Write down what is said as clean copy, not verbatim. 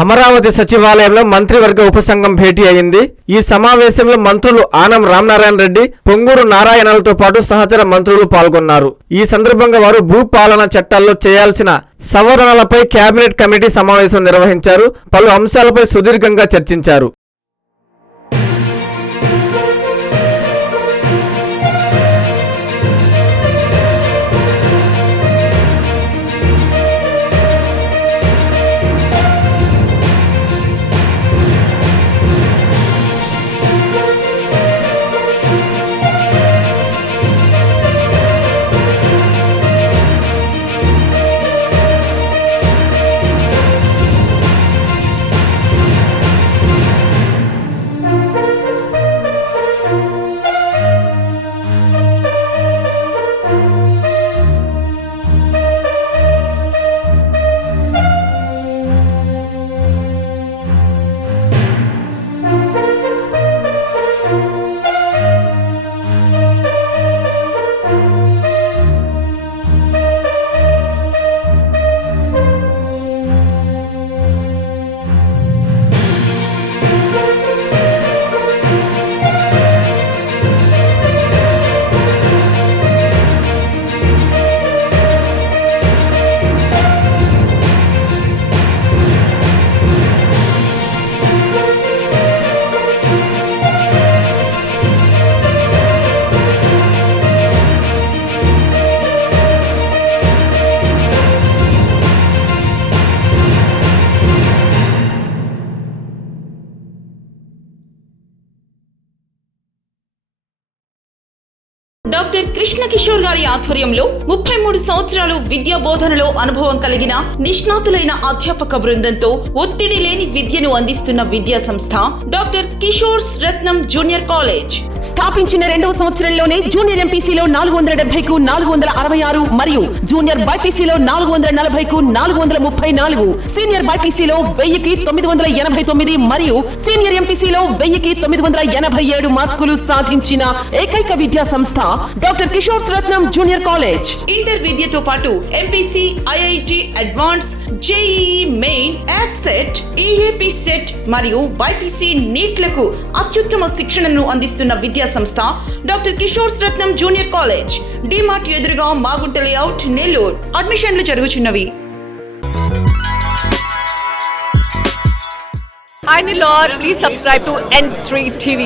అమరావతి సచివాలయంలో మంత్రివర్గ ఉపసంఘం భేటీ అయింది. ఈ సమావేశంలో మంత్రులు ఆనం రామనారాయణ రెడ్డి, పొంగూరు నారాయణలతో పాటు సహచర మంత్రులు పాల్గొన్నారు. ఈ సందర్భంగా వారు భూపాలన చట్టాల్లో చేయాల్సిన సవరణలపై కేబినెట్ కమిటీ సమావేశం నిర్వహించారు. పలు అంశాలపై సుదీర్ఘంగా చర్చించారు. డాక్టర్ కృష్ణ కిషోర్ గారి ఆధ్వర్యంలో 33 సంవత్సరాలు విద్యా బోధనలో అనుభవం కలిగిన నిష్ణాతులైన అధ్యాపక బృందంతో ఒత్తిడి లేని విద్యను అందిస్తున్న విద్యా సంస్థ డాక్టర్ కిషోర్స్ రత్నం జూనియర్ కాలేజ్. స్థాపించిన 2వ సంవత్సరంలోనే జూనియర్ ఎంపీసీలో 470కు 466 మరియు జూనియర్ బైపీసీలో 440కు 434, సీనియర్ బైపీసీలో 1000కి 989 మరియు సీనియర్ ఎంపీసీలో 1000కి 987 మార్కులు సాధించిన ఏకైక విద్యా సంస్థ డాక్టర్ కిషోర్స్ రత్నం జూనియర్ కాలేజ్. ఇంటర్ విద్యతో పాటు MPC, IIT advance, JEE main, యాప్సెట్, EAP set మరియు బైపీసీ నీట్లకు అత్యుత్తమ శిక్షణను అందిస్తున్న విద్యా సంస్థ డాక్టర్ కిషోర్స్ రత్నం జూనియర్ కాలేజ్. డిమార్ట్ ఎదురుగా మాగుంట లేఅవుట్, నెల్లూరు. అడ్మిషన్లు జరుగుచున్నవి. Hi Nilor, please subscribe to N3 TV.